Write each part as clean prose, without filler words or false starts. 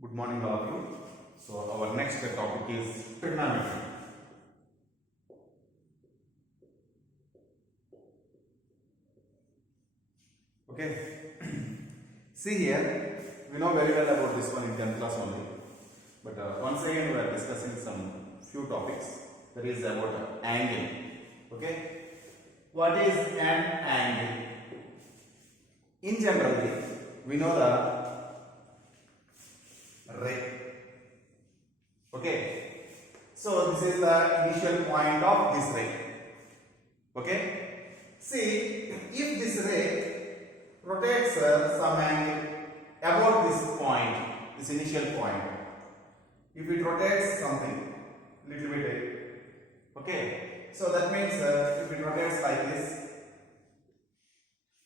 Good morning, all of you. So, our next topic is trigonometry. Okay. See here, we know very well about this one in 10th class only. But once again, we are discussing some few topics. That is about angle. Okay. What is an angle? In general, we know the ray. Okay, so this is the initial point of this ray. Okay, see, if this ray rotates some angle about this point, this initial point, if it rotates something little bit, okay, so that means if it rotates like this,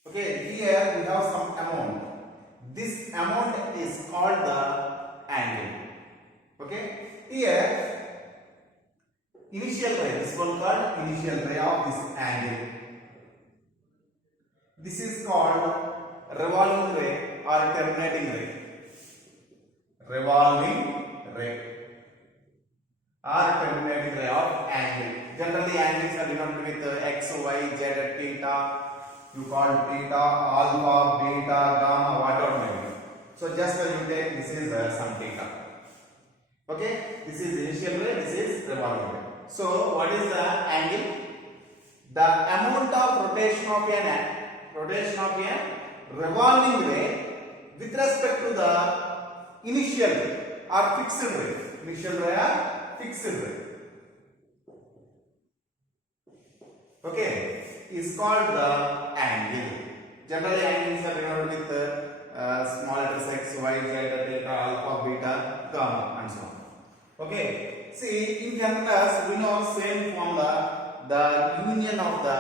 okay, here we have some amount. This amount is called the angle. Okay, here initial ray, this one called initial ray of this angle. This is called revolving ray or terminating ray. Revolving ray or terminating ray of angle. Generally, angles are denoted with x, y, z, theta. You call theta, alpha, beta, gamma, whatever may be. So just you take this is some theta. Okay, this is initial ray, this is revolving ray. So what is the angle? The amount of rotation of a revolving ray with respect to the initial ray or fixed ray. Initial ray or fixed ray. Okay, is called the angle. Generally, angles are denoted with small letters x, y, z, theta, alpha, beta, gamma, and so on. Okay, see, in 10th class we know same formula, the union of the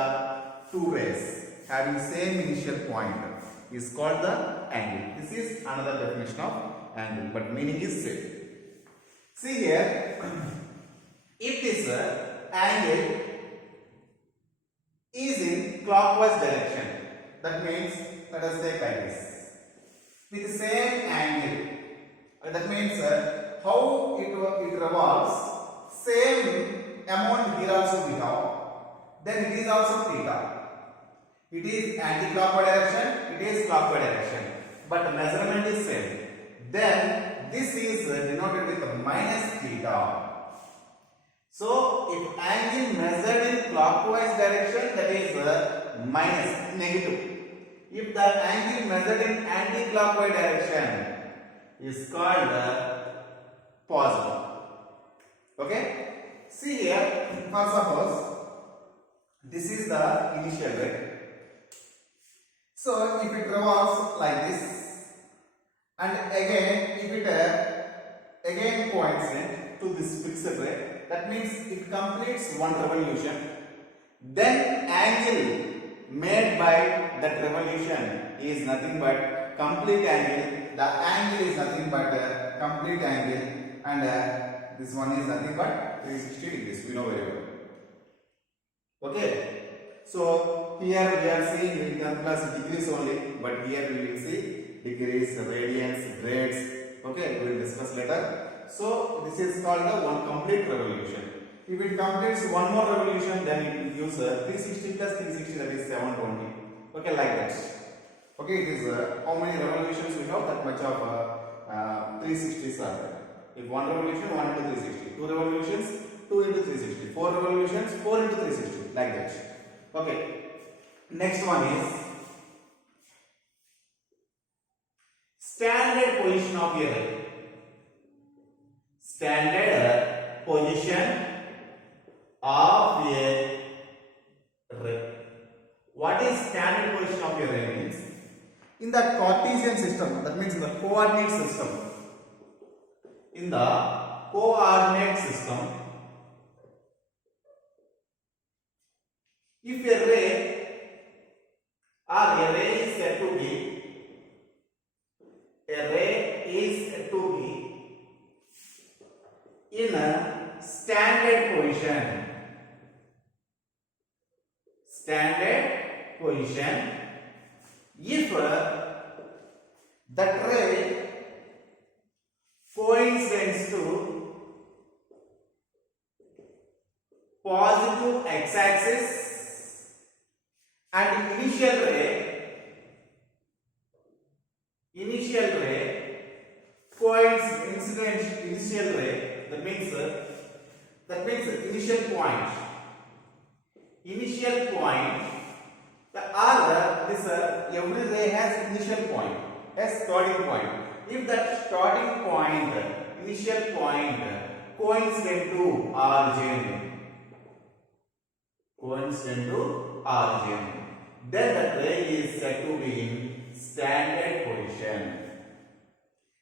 two rays having same initial point is called the angle. This is another definition of angle, but meaning is same. See here, if this angle is in clockwise direction, that means let us take like this. With the same angle, that means how it revolves, same amount here also we have, then it is also theta. It is anti-clockwise direction, it is clockwise direction, but the measurement is same. Then this is denoted with minus theta. So if angle measured in clockwise direction, that is minus, negative. If the angle measured in anti-clockwise direction is called positive. Okay, see here, for suppose this is the initial ray. So if it revolves like this, and again if it again points to this fixed ray, that means it completes one revolution, then angle made by that revolution is nothing but complete angle. The angle is nothing but complete angle, and this one is nothing but 360 degrees. We know very well. Okay, so here we are seeing in 10th class degrees only, but here we will see degrees, radians, grades. Okay, we will discuss later. So this is called the one complete revolution. If it completes one more revolution, then it will use 360 plus 360, that is 720. Okay, like that. Okay, it is how many revolutions we have, that much of 360s are there. If one revolution, 1 into 360. Two revolutions, 2 into 360. Four revolutions, 4 into 360. Like that. Okay. Next one is standard position of a ray. Standard position of a ray. What is standard position of a ray means? In the Cartesian system, that means in the coordinate system. In the coordinate system, if a ray is said to be, in a standard position, if that ray positive x-axis and initial ray coincident initial ray, that means initial point, the other this every ray has initial point as starting point. If that starting point initial point coincident to origin, then the ray is said to be in standard position.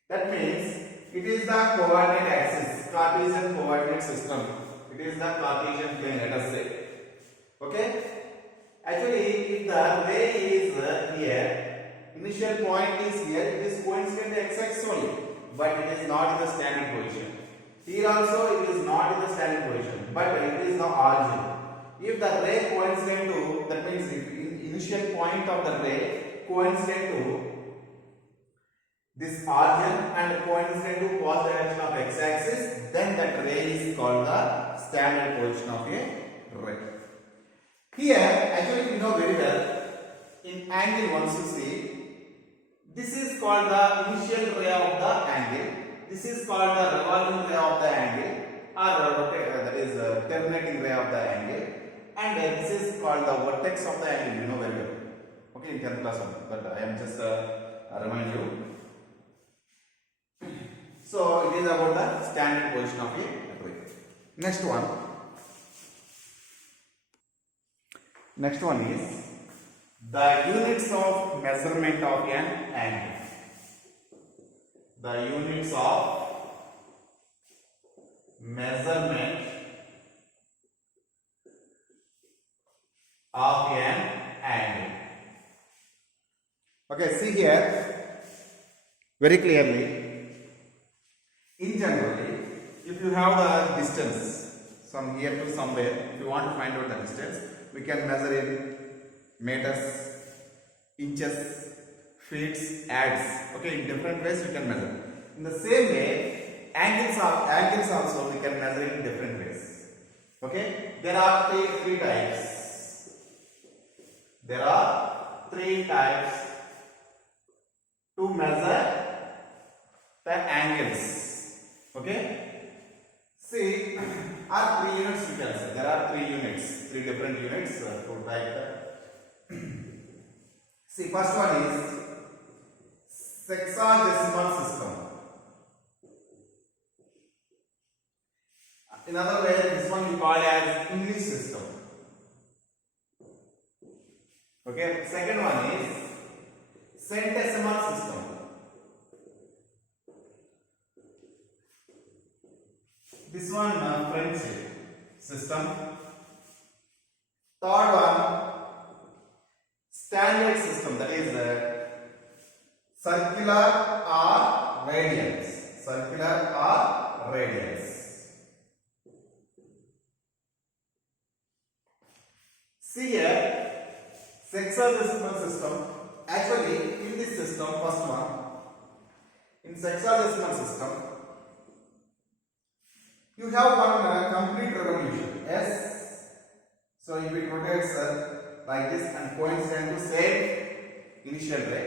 That means it is the coordinate axis, Cartesian coordinate system. It is the Cartesian plane, let us say. Okay? Actually, if the ray is here, initial point is here, it is coincident x-axis only, but it is not in the standard position. Here also it is not in the standard position, but it is the origin. If the ray coincident to, that means if initial point of the ray coincident to this origin and coincident to positive direction of x-axis, then that ray is called the standard position of a ray. Here, actually we know very well, in angle once you see, this is called the initial ray of the angle, this is called the revolving ray of the angle, or that is terminating ray of the angle, and this is called the vertex of the angle, you know very well. Okay, in 10th class, but I am just remind you. So it is about the standard position of a ray. Next one is the units of measurement of an angle. The units of measurement of an angle. Okay, see here very clearly. In generally, if you have the distance from here to somewhere, if you want to find out the distance, we can measure in meters, inches, feet, yards. Okay, in different ways we can measure. In the same way, angles also we can measure in different ways. Okay, there are three types. There are three types to measure the angles. Okay, see, are 3 units we can say. There are 3 units, 3 different units to write that. See, first one is sexagesimal system. In other words, this one we call as English system. Okay, second one is centesimal system. This one French system. Third one standard system, that is circular or radials. See here, sexagesimal system. Actually, in this system, first one, in sexagesimal system, you have one complete revolution. Yes. So if it rotates like this and coincident to same initial ray,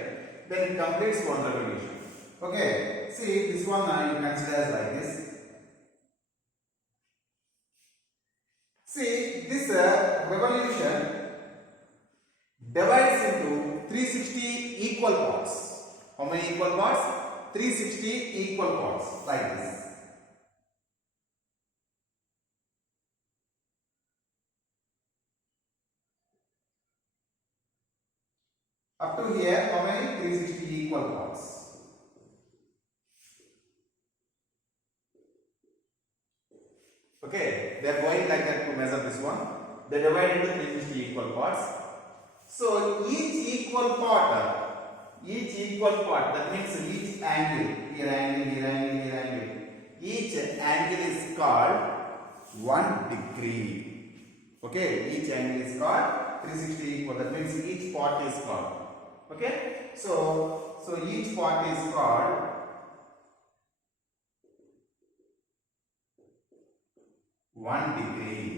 then it completes one revolution. Okay. See, this one you consider as like this. See, this revolution divides into 360 equal parts. How many equal parts? 360 equal parts, like this. Up to here, how many? 360 equal parts. Okay, they are going like that to measure this one. They divide into 360 equal parts. So each equal part, that means each angle, here angle, here angle, here angle, each angle is called 1 degree. Okay, each angle is called 360 equal. That means each part is called. Okay, so each part is called 1 degree.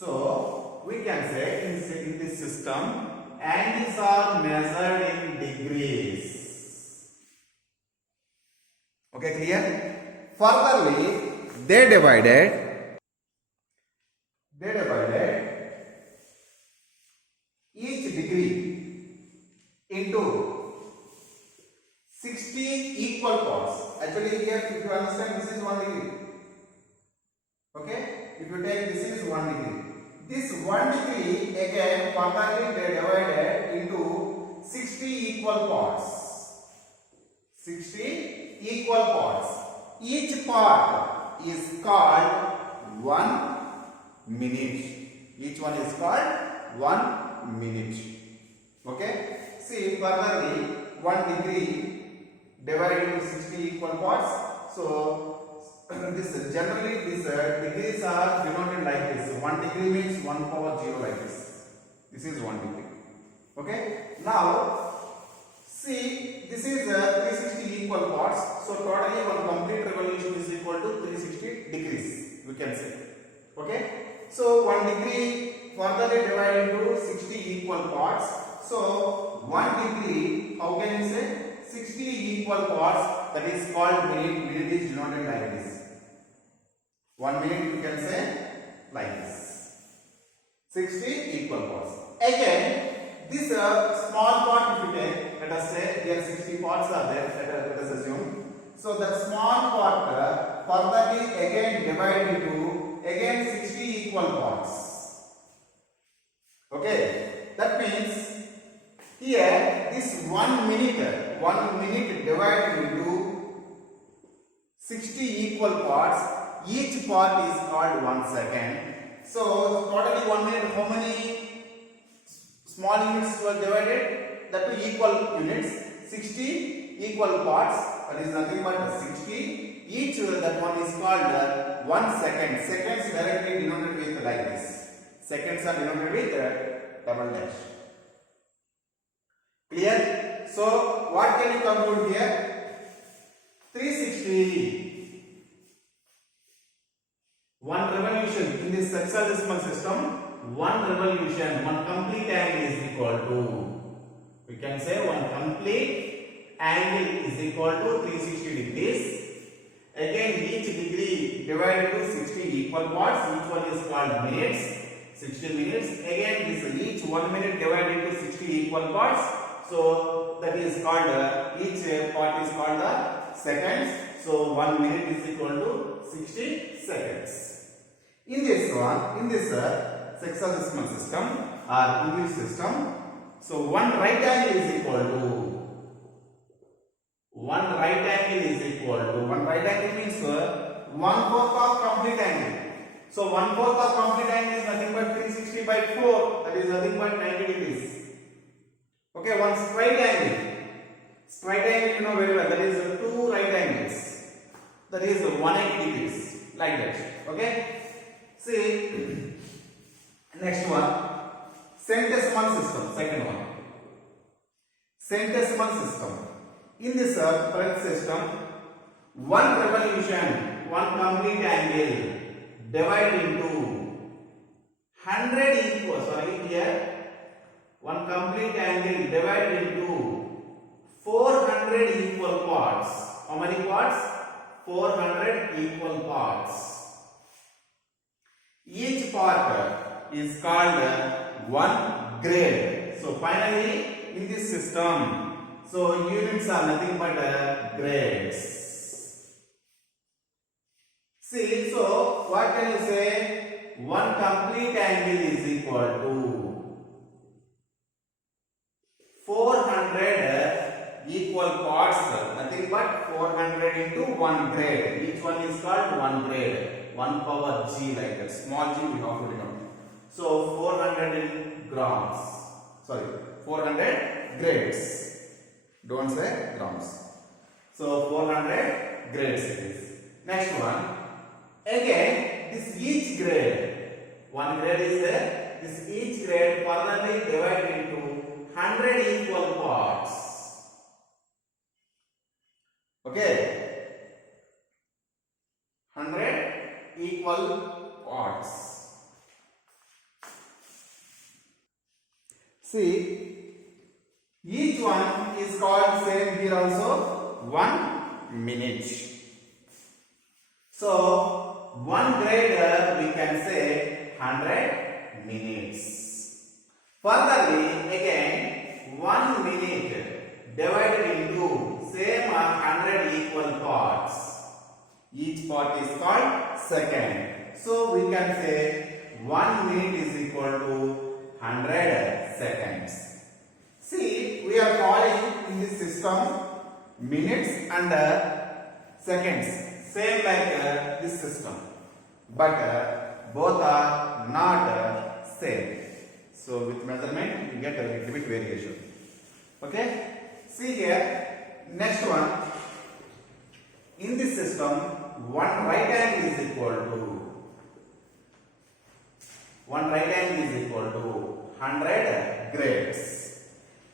So we can say in this system, angles are measured in degrees. Okay, clear? Furtherly, they divided each degree into 16 equal parts. Actually, here if you understand, this is 1 degree. Okay, if you take this is 1 degree. This 1 degree again furtherly they divided into 60 equal parts. 60 equal parts. Each part is called 1 minute. Each one is called 1 minute. Okay. See, furtherly 1 degree divided into 60 equal parts. So this generally these degrees are denoted like this. 1 degree means 1 power 0 like this. This is 1 degree. Okay. Now see, this is 360 equal parts. So totally one complete revolution is equal to 360 degrees. We can say. Okay. So 1 degree further divided into 60 equal parts. So 1 degree, how can you say? 60 equal parts, that is called minute. Minute is denoted like this. 1 minute you can say like this. 60 equal parts. Again, this small part if you take, let us say here 60 parts are there, let us assume. So that small part furtherly again divided into again 60 equal parts. Okay, that means here this 1 minute divided into 60 equal parts. Each part is called 1 second. So totally 1 minute, how many small units were divided? That to equal units. 60 equal parts. That is nothing but 60. Each that one is called 1 second. Seconds directly denoted with like this. Seconds are denoted with double dash. Clear? So what can you conclude here? 360. One revolution in this hexadecimal system. One revolution, one complete angle is equal to. We can say one complete angle is equal to 360 degrees. Again, each degree divided into 60 equal parts. Each one is called minutes. 60 minutes. Again, this each 1 minute divided into 60 equal parts. So that is called each part is called the seconds. So 1 minute is equal to 60 seconds. In this hexadecimal system or English system, so one right angle is equal to one right angle means 1/4 of complete angle. So 1/4 of complete angle is nothing but 360 by 4. That is nothing but 90 degrees. Okay, one straight angle you know very well. That is 2 right angles. That is 180 degrees like that. Okay. See, next one, centesimal system, second one. Centesimal system. In this French system, one revolution, one complete angle divided into 100 equal, one complete angle divided into 400 equal parts. How many parts? 400 equal parts. Each part is called one grade. So finally, in this system, so units are nothing but grades. See, so what can you say? One complete angle is equal to 400 equal parts. Nothing but 400 into 1 grade. Each one is called 1 grade. 1 power g like that. Small g we have to denote. So 400 in grams. 400 grades. Don't say grams. So 400 grades it is. Next one. Again, this each grade. 1 grade is there. This each grade furtherly divided into 100 equal parts. Okay. 100 equal parts. See, each one is called same here also 1 minute. So 1 grade we can say 100 minutes. Furtherly, again 1 minute divided into same 100 equal parts. Each part is called second. So we can say 1 minute is equal to 100 seconds. See, we are calling in this system minutes and seconds, same like this system, but both are not same. So with measurement, you get a little bit variation. Okay? See here, next one. In this system, one right angle is equal to 100 grades.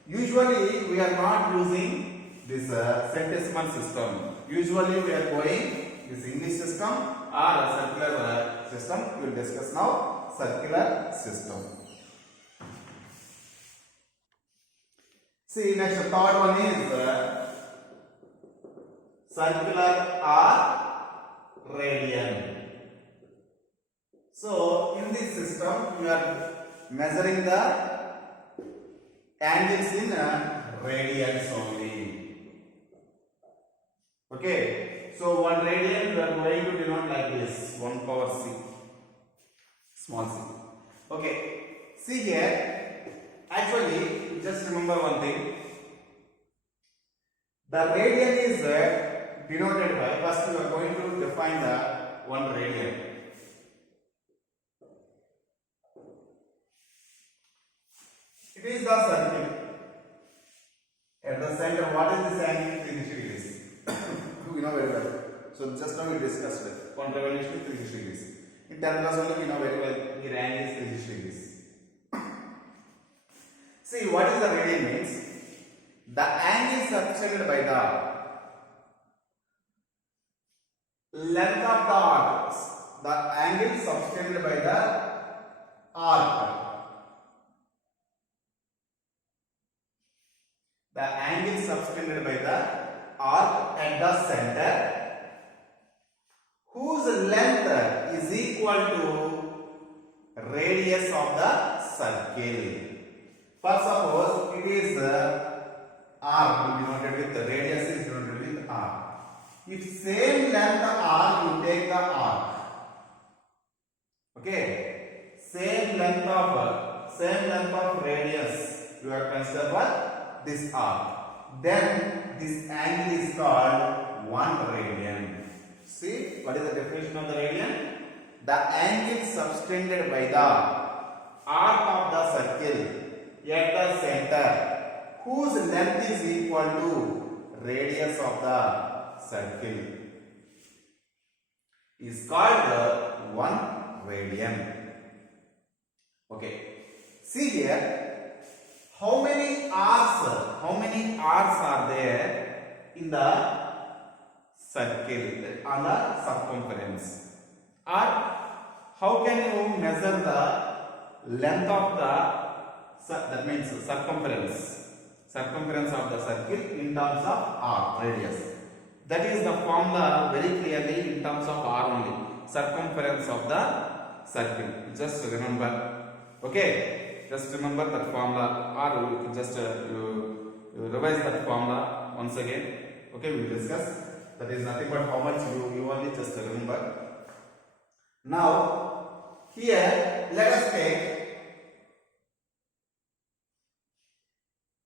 Usually we are not using this centesimal system. Usually we are going this English system or a circular system. We will discuss now circular system. See, next third one is circular or radian. So in this system you are measuring the angles in radians only. Okay, so 1 radian we are going to denote like this, 1 power c, small c. Okay, see here, actually just remember one thing. The radian is denoted by, first we are going to define the 1 radian. It is the circle. At the center, what is this angle? 360 degrees. We know very well. So just now we discussed it. 1 revolution is 360 degrees. In 10 plus only we know very well. Here angle is 360 degrees. See, what is the radian means? The angle subtended by the length of the arc. The angle subtended by the arc. The angle subtended by the arc at the center, whose length is equal to radius of the circle. For suppose it is r, denoted with the radius is denoted with r. If same length r, you take the arc. Okay, same length of radius you are consider for this arc, then this angle is called 1 radian. See, what is the definition of the radian? The angle subtended by the arc of the circle at the center, whose length is equal to radius of the circle, is called 1 radian. Okay, see here. How many arcs are there in the circle, on the circumference? Or how can you measure the length of the, that means circumference of the circle in terms of r, radius? That is the formula very clearly in terms of r only, circumference of the circle. Just remember, okay? Just remember that formula, or you can just revise that formula once again. Okay, we will discuss. That is nothing but how much you only just remember. Now, here let us take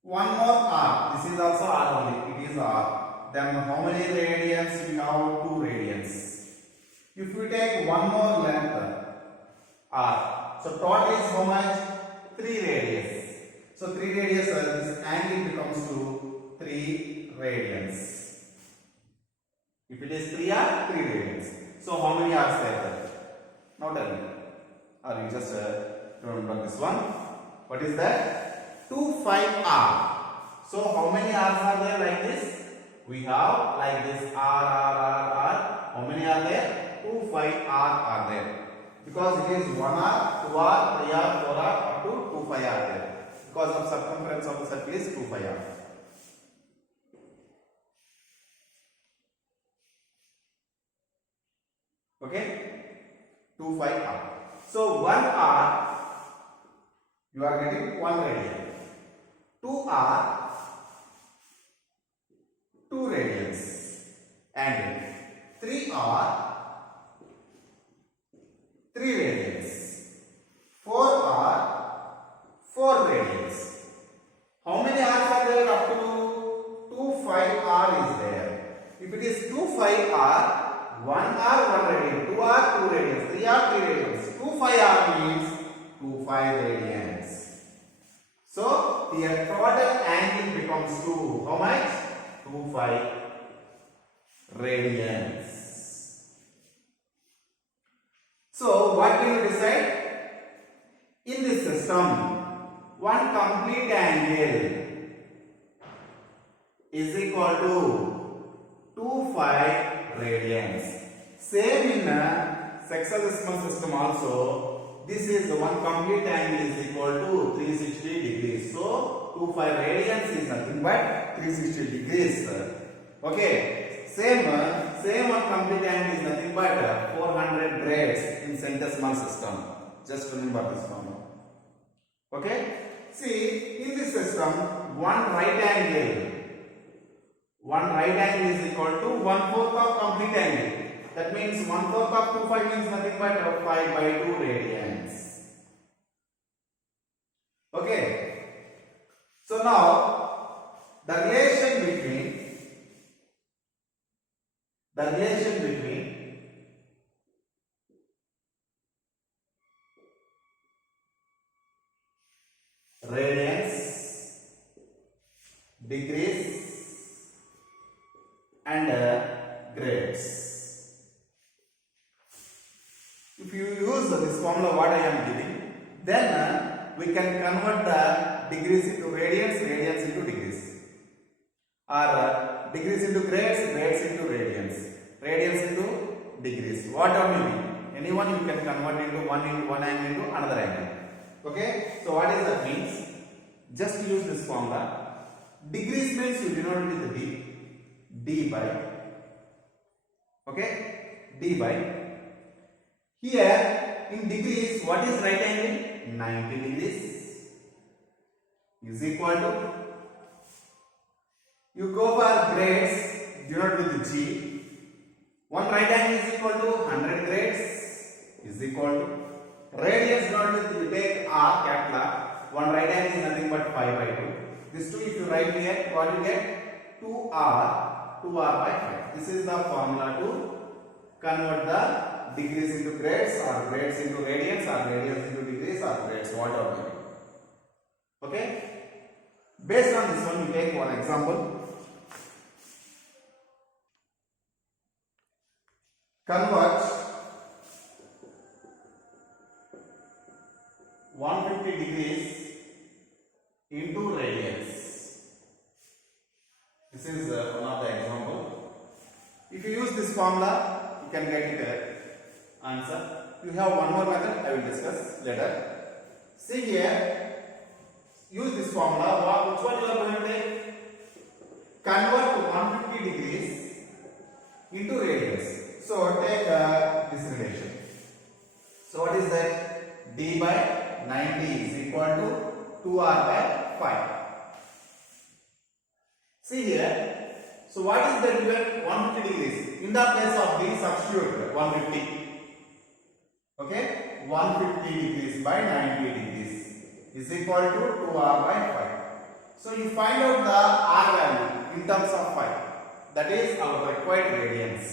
one more r. This is also r only. It is r. Then how many radians? We have 2 radians. If we take one more length r, so total is how much? 3 radius. So 3 radius, this angle becomes to 3 radians. If it is 3 r, 3 radians. So how many r's are there? Now tell me. Or you just remember this one. What is that? 2, 5 r. So how many r's are there like this? We have like this r. How many are there? 2, 5 r are there. Because it is 1 r, 2 r, 3 r, 4 r, up to 2, 5 r there. because of circumference of the circle is 2 pi r. Okay, 2 pi r. So 1 r you are getting 1 radian. 2 r 2 radians, and 3 r 3 radians. 4 r 4 radians. How many r's are there up to 2 5 r is there. If it is 2 5 r, 1 r 1 radian, 2 r 2 radians, 3 r 3 radians. 2 5 r means 2 5 radians. So here total angle becomes 2. How much? 2 5 radians. So what can you decide? In this system, one complete angle is equal to 2 5 radians. Same in sexagesimal system also. This is the one complete angle is equal to 360 degrees. So 2 5 radians is nothing but 360 degrees. Okay. Same one complete angle is nothing but 400 grads in centesimal system. Just remember this one. Okay. See, in this system, one right angle is equal to 1/4 of complete angle. That means 1/4 of 2 5 means nothing but 5 by 2 radians. Okay. So now the relation between radians, degrees and grades. If you use this formula what I am giving, then we can convert the degrees into radians, radians into degrees, or degrees into grades, grades into radians, radians into degrees. Whatever you mean, anyone you can convert into one angle into another angle. Okay, so what does that means? Just use this formula. Degrees means you denote it with d by. Okay, d by. Here in degrees, what is right angle? 90 degrees is equal to. You go for grades, denote with g. One right angle is equal to 100 grades is equal to. Radians not with you take r capital R. One right angle is nothing but 5 by 2. This 2 if you write here, what you get? 2r by 5. This is the formula to convert the degrees into grades, or grades into radians, or radians into degrees, or grades, whatever. Okay? Based on this one, you take one example. Convert 150 degrees into radians. This is one of the example. If you use this formula, you can get it answer. You have one more method I will discuss later. See here, use this formula. Which one you are going to take? Convert 150 degrees into radians. So take this relation. So what is that? D by 90 is equal to 2r by 5. See here. So what is the given? 150 degrees. In the place of d, substitute 150. Okay? 150 degrees by 90 degrees is equal to 2r by 5. So you find out the r value in terms of 5. That is our required radians.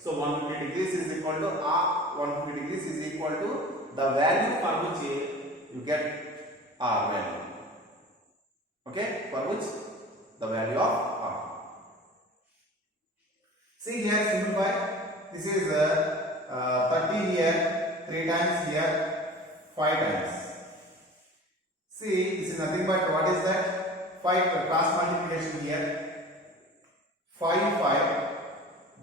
So 150 degrees is equal to r. 150 degrees is equal to the value for which you get r value. Okay? For which the value of r. See here, simplify. This is 30 here, 3 times here, 5 times. See, this is nothing but what is that? 5 cross multiplication here. 5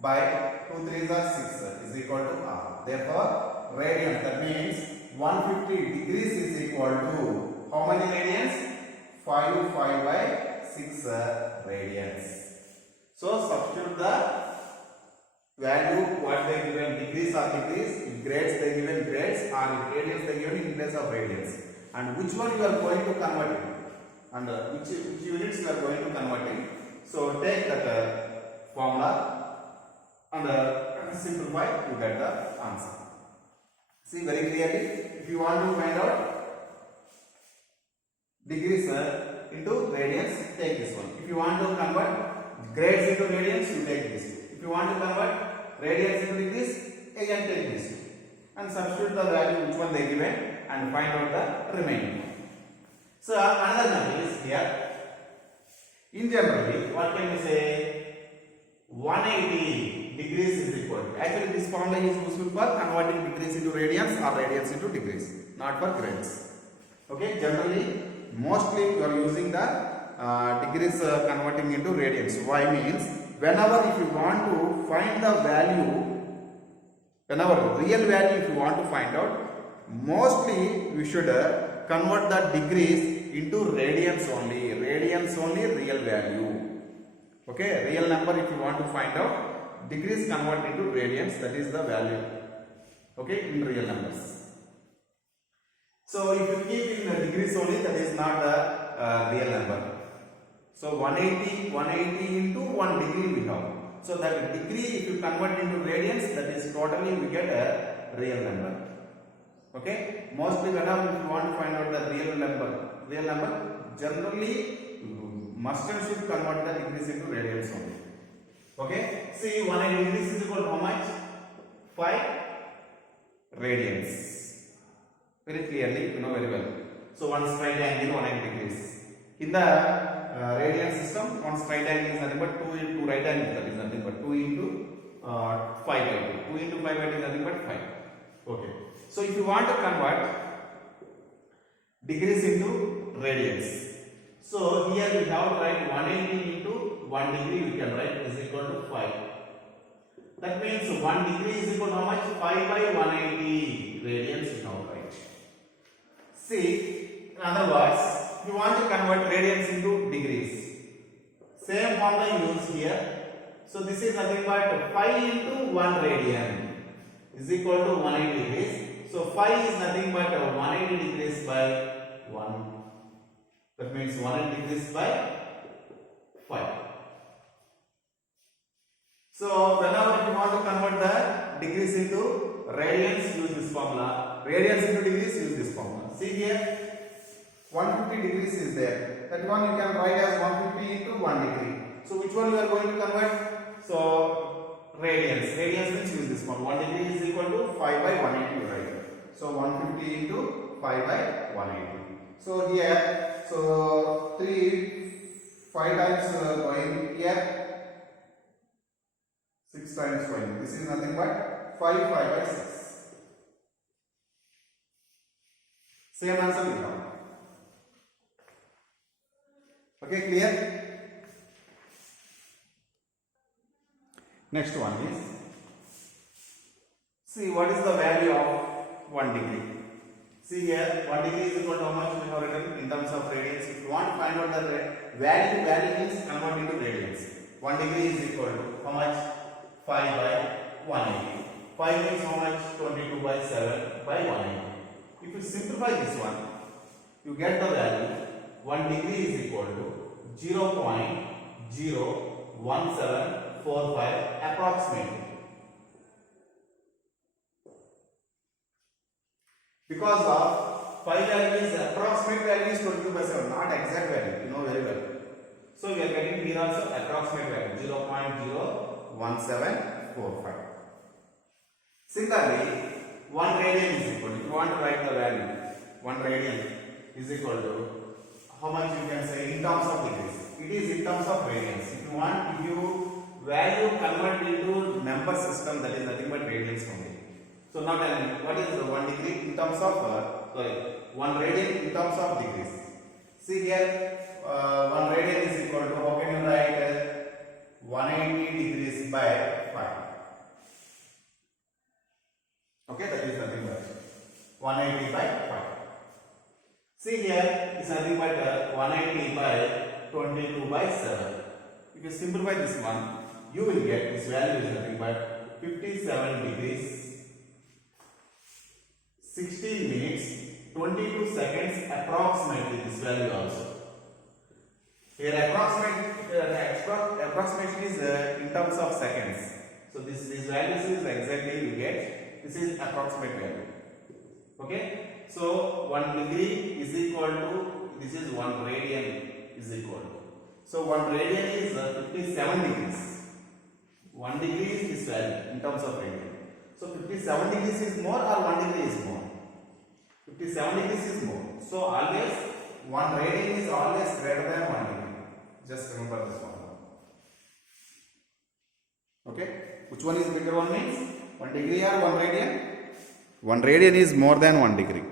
by 2 3s are 6 is equal to r. Therefore, radians, that means 150 degrees is equal to how many radians? 5 by 6 radians. So substitute the value what they given, degrees or degrees, if grades they given grades, or if radians they given in place of radians, and which one you are going to convert it, and which units you are going to convert it. So take that formula and simplify, you get the answer. See very clearly, if you want to find out degrees into radians, take this one. If you want to convert grades into radians, you take this two. If you want to convert radians into degrees, again take this two. And substitute the value which one they given and find out the remaining one. So another number is here. In generally, what can we say? 180 degrees is equal to. Actually, this formula is useful for converting degrees into radians or radians into degrees, not for grades. Okay, generally, mostly you are using the degrees converting into radians. Why means whenever if you want to find the value, whenever real value if you want to find out, mostly we should convert the degrees into radians only real value. Okay, real number if you want to find out, degrees convert into radians, that is the value. Okay, in real numbers. So if you keep in degrees only, that is not the real number. So 180 into 1 degree we have. So that degree if you convert into radians, that is totally we get a real number. Okay, mostly whenever if you want to find out the real number, generally must and should convert the degrees into radians only. Okay, see 180 degrees is equal to how much? 5 radians. Very clearly, you know very well. So one straight angle 180 degrees. In the radian system, one straight angle is nothing but 2 into right angle, that is nothing but 2 into 5 by 2. 2 into 5 by 2 is nothing but 5. Okay. So if you want to convert degrees into radians, so here we have to write 180 into 1 degree, we can write is equal to 5. That means 1 degree is equal to how much? 5 by 180 radians we have to write. See, in other words, you want to convert radians into degrees. Same formula used here. So this is nothing but 5 into 1 radian is equal to 180 degrees. So 5 is nothing but 180 degrees by 1. That means 180 degrees by 5. So whenever you want to convert the degrees into radians, use this formula. Radians into degrees, use this formula. See here, 150 degrees is there. That one you can write as 150 into 1 degree. So which one you are going to convert? So radians. Radians means use this formula. 1 degree is equal to 5 by 180, right? So 150 into 5 by 180. So here, so 5 times going here, 6 times going. This is nothing but 5 by 6. Same answer we have. Okay, clear? Next one is, see what is the value of 1 degree. See here, 1 degree is equal to how much we have written in terms of radians. If you want to find out the value means convert into radians. 1 degree is equal to how much? 5 by 180. 5 means how much? 22 by 7 by 180. If you simplify this one, you get the value 1 degree is equal to 0.01745 approximately. Because of 5 value is approximate value is 22 by 7, not exact value, you know very well. So we are getting here also approximate value 0.01745. Similarly, 1 radian is equal to, if you want to write the value, 1 radian is equal to how much you can say in terms of degrees. It is in terms of radians. If you want, if you value convert into number system, that is nothing but radians only. So now tell me, what is the 1 degree in terms of 1 radian in terms of degrees? See here, 1 radian is equal to, how can you write 180 degrees by 5. Okay, that is nothing but 180 by 5. See here, it's nothing but 180 by 22 by 7. If you simplify this one, you will get this value is nothing but 57 degrees, 16 minutes, 22 seconds approximately this value also. Here approximation is in terms of seconds. So this values is exactly you get. This is approximate value. Okay. So 1 degree is equal to, this is 1 radian is equal to. So 1 radian is 57 degrees. 1 degree is this value in terms of radian. So 57 degrees is more or 1 degree is more? 57 degrees is more. So always 1 radian is always greater than 1 degree. Just remember this one. Okay. Which one is bigger one means? 1 degree or 1 radian? 1 radian is more than 1 degree.